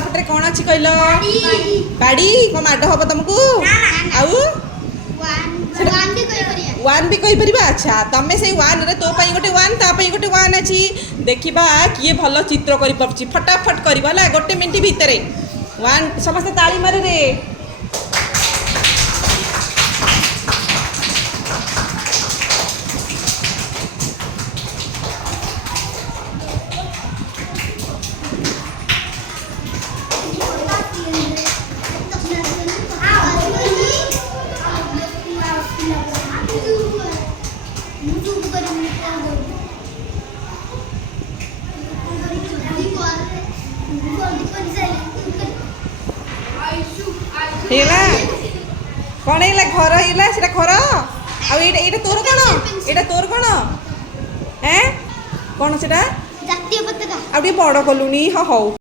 पटे कौन अच्छी कहल बाड़ी कौन माड हम तुमको आउ वन भी कही परिबा। अच्छा तमे से वन रे तो पई गोटे वन ता पई गोटे वन अछि देखिबा किए भल चित्र करि परछि फटाफट करबला गोटे मिनिट भितरे वन समस्त ताली मारे रे। हेला कौन है घर है से घर आईटा तोर कौन एटा तोर कौन हैं कौन से जातीय पताका आ बड़ कलुनी हौ